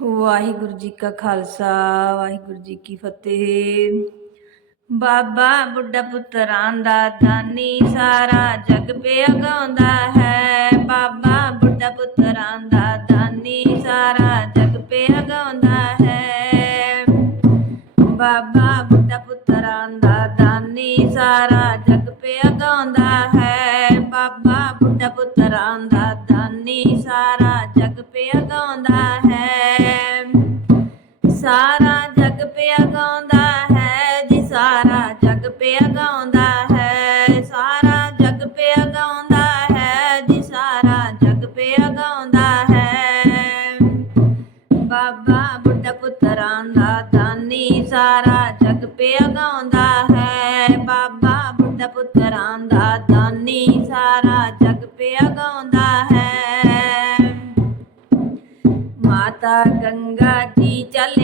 ਵਾਹਿਗੁਰੂ ਜੀ ਕਾ ਖਾਲਸਾ, ਵਾਹਿਗੁਰੂ ਜੀ ਕੀ ਫਤਿਹ। ਬਾਬਾ ਬੁੱਢਾ ਪੁੱਤਰਾਂ ਦਾ ਦਾਨੀ ਸਾਰਾ ਜਗ ਪਿਆ ਗਾਉਂਦਾ ਹੈ। ਬਾਬਾ ਬੁੱਢਾ ਪੁੱਤਰਾਂ ਦਾ ਦਾਨੀ ਸਾਰਾ ਜਗ ਪਿਆ ਗਾਉਂਦਾ ਹੈ। ਬਾਬਾ ਬੁੱਢਾ ਪੁੱਤਰਾਂ ਦਾ ਦਾਨੀ ਸਾਰਾ ਜਗ ਪਿਆ ਗਾਉਂਦਾ ਹੈ। ਬਾਬਾ ਬੁੱਢਾ ਪੁੱਤਰਾਂ ਦਾ ਗਾਉਂਦਾ ਹੈ, ਸਾਰਾ ਜਗ ਪਿਆ ਗਾਉਂਦਾ ਹੈ, ਜੀ ਸਾਰਾ ਜਗ ਪਿਆ ਗਾਉਂਦਾ ਹੈ। ਬਾਬਾ ਬੁੱਢਾ ਪੁੱਤਰਾਂ ਦਾ ਦਾਨੀ ਸਾਰਾ ਜਗ ਪਿਆ ਗਾਉਂਦਾ ਹੈ। ਬਾਬਾ ਬੁੱਢਾ ਪੁੱਤਰਾਂ ਦਾ ਦਾਨੀ ਸਾਰਾ ਜਗ ਪਿਆ ਗਾਉਂਦਾ ਹੈ। ਮਾਤਾ ਗੰਗਾ ਜੀ ਚੱਲੇ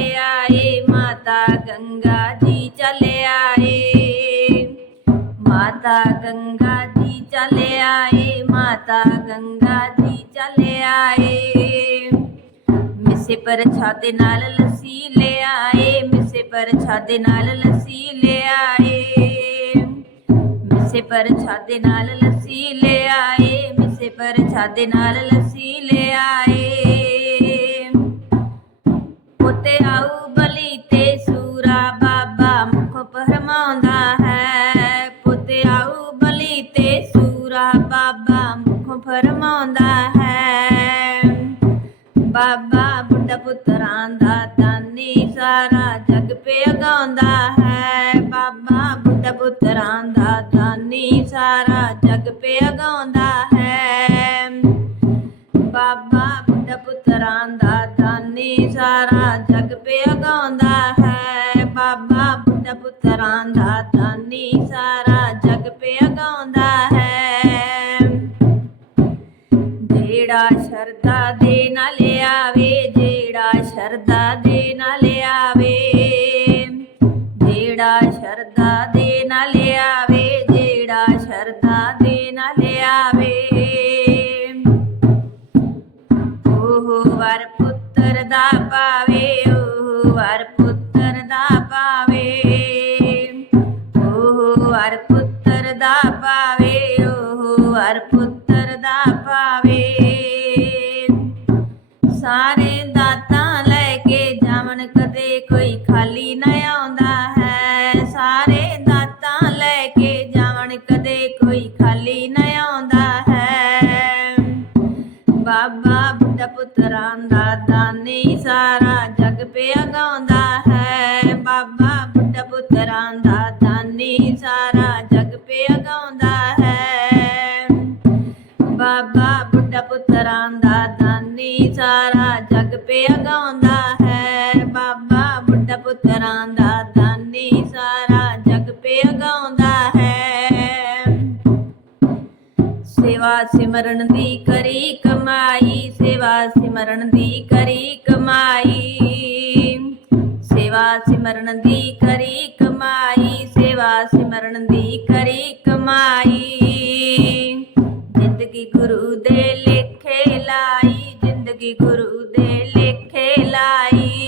ਮਾਤਾ ਗੰਗਾ ਜੀ ਚੱਲੇ ਆਏ ਮਾਤਾ ਗੰਗਾ ਜੀ ਚੱਲੇ ਆਏ ਮਿੱਸੇ ਪਰ ਛਾਦੇ ਨਾਲ ਲੱਸੀ ਲੈ ਆਏ ਮਿੱਸੇ ਪਰ ਛਾਦੇ ਨਾਲ ਲੱਸੀ ਲੈ ਆਏ ਮਿੱਸੇ ਪਰ ਛਾਦੇ ਨਾਲ ਲੱਸੀ ਲੈ ਆਏ ਮਿੱਸੇ ਪਰ ਛਾਦੇ ਨਾਲ ਲੱਸੀ ਲੈ ਆਏ ਪੁੱਤੇ ਫਰਮਾਉਂਦਾ ਹੈ। ਬਾਬਾ ਬੁੱਢਾ ਪੁੱਤਰਾਂ ਸ਼ਰਦਾ ਦੇ ਨਾਲ ਆਵੇ, ਜਿਹੜਾ ਸ਼ਰਦਾ ਦੇ ਨਾਲ ਆਵੇ, ਜਿਹੜਾ ਸ਼ਰਦਾ ਦੇ ਨਾਲ ਆਵੇ। ਉਹ ਵਰ ਪੁੱਤਰ ਦਾ ਪਾਵੇ ਉਹ ਵਰ ਪੁੱਤਰ ਦਾ ਪਾਵੇ ਉਹ ਵਰ ਪੁੱਤਰ ਦਾ ਪਾਵੇ ਉਹ ਵਰ ਪੁੱਤਰ ਦਾ ਪਾਵੇ ਸਾਰੇ ਕੋਈ ਖਾਲੀ ਨਾ ਆਉਂਦਾ ਹੈ। ਸਾਰੇ ਦਾਤਾਂ ਲੈ ਕੇ ਜਾਵਣ ਕਦੇ ਕੋਈ ਖਾਲੀ ਨਾ ਆਉਂਦਾ ਹੈ। ਬਾਬਾ ਬੁੱਢਾ ਪੁੱਤਰਾਂ ਦਾ ਦਾਨੀ ਸਾਰਾ ਜਗ ਪਿਆ ਗਾਉਂਦਾ ਹੈ। ਬਾਬਾ ਬੁੱਢਾ ਪੁੱਤਰਾਂ ਦਾ ਦਾਨੀ ਸਾਰਾ ਜਗ ਪਿਆ ਗਾਉਂਦਾ ਹੈ। ਬਾਬਾ ਬੁੱਢਾ ਪੁੱਤਰਾਂ ਦਾ ਦਾਨੀ ਸਾਰਾ ਜਗ ਪਿਆ ਗਾਉਂਦਾ ਬਾਬਾ ਪੁੱਤਰਾਂ ਦਾ ਦਾਨੀ ਸਾਰਾ ਜਗ ਪਿਆ ਗਾਉਂਦਾ ਹੈ। ਸੇਵਾ ਸਿਮਰਨ ਦੀ ਕਰੀ ਕਮਾਈ, ਸੇਵਾ ਸਿਮਰਨ ਦੀ ਕਰੀ ਕਮਾਈ। ਸੇਵਾ ਸਿਮਰਨ ਦੀ ਕਰੀ ਕਮਾਈ, ਸੇਵਾ ਸਿਮਰਨ ਦੀ ਕਰੀ ਕਮਾਈ। ਜ਼ਿੰਦਗੀ ਗੁਰੂ ਦੇ ਲੇਖੇ ਲਾਈ, ਜ਼ਿੰਦਗੀ ਗੁਰੂ ਦੇ ਲੇਖੇ ਲਾਈ।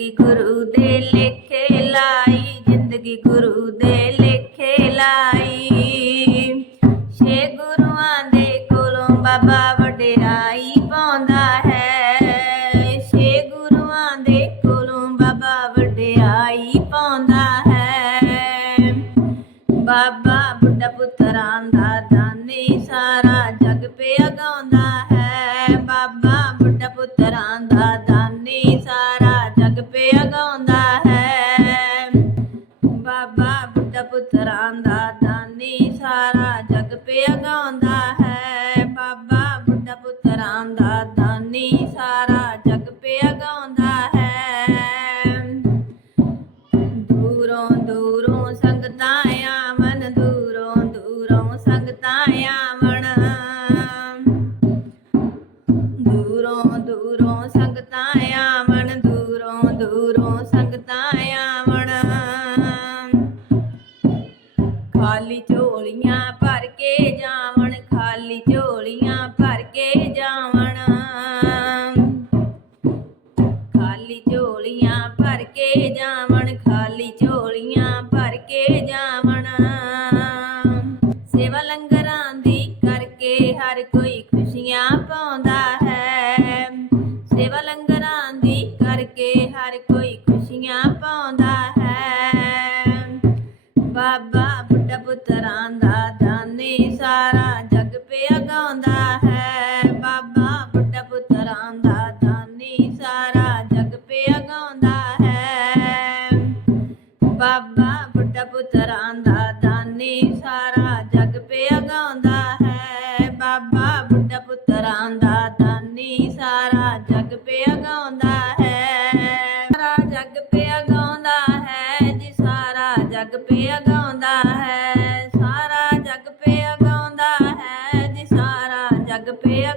ਜ਼ਿੰਦਗੀ ਗੁਰੂ ਦੇ ਲੇਖੇ ਲਾਈ ਜ਼ਿੰਦਗੀ ਗੁਰੂ ਦੇ ਲੇਖੇ ਲਾਈ ਛੇ ਗੁਰੂਆਂ ਦੇ ਕੋਲੋਂ ਬਾਬਾ ਵਡਿਆਈ ਪਾਉਂਦਾ ਹੈ ਛੇ ਗੁਰੂਆਂ ਦੇ ਕੋਲੋਂ ਬਾਬਾ ਵਡਿਆਈ ਪਾਉਂਦਾ ਹੈ ਬਾਬਾ ਬੁੱਢਾ ਪੁੱਤਰਾਂ ਦਾ ਜਗ ਹੈ। ਦੂਰੋਂ ਦੂਰੋਂ ਸੰਗਤਾਂ ਆਵਣ ਦੂਰੋਂ ਦੂਰੋਂ ਸੰਗਤਾਂ ਆਵਣ। ਦੂਰੋਂ ਦੂਰੋਂ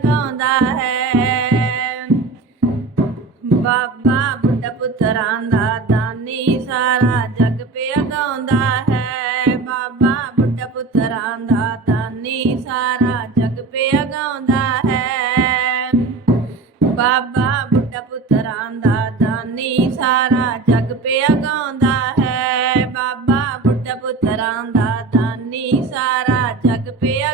ਜਗ ਗਾਉਂਦਾ ਹੈ। ਬਾਬਾ ਬੁੱਢਾ ਪੁੱਤਰਾਂ ਦਾ ਦਾਨੀ ਸਾਰਾ ਜਗ ਪਿਆ ਗਾਉਂਦਾ ਹੈ। ਬਾਬਾ ਬੁੱਢਾ ਪੁੱਤਰਾਂ ਦਾ ਦਾਨੀ ਸਾਰਾ ਜਗ ਪਿਆ ਗਾਉਂਦਾ ਹੈ। ਬਾਬਾ ਬੁੱਢਾ ਪੁੱਤਰਾਂ ਦਾ ਦਾਨੀ ਸਾਰਾ ਜਗ ਪਿਆ ਗਾਉਂਦਾ ਹੈ। ਬਾਬਾ ਬੁੱਢਾ ਪੁੱਤਰਾਂ ਦਾ ਦਾਨੀ ਸਾਰਾ ਜਗ ਪਿਆ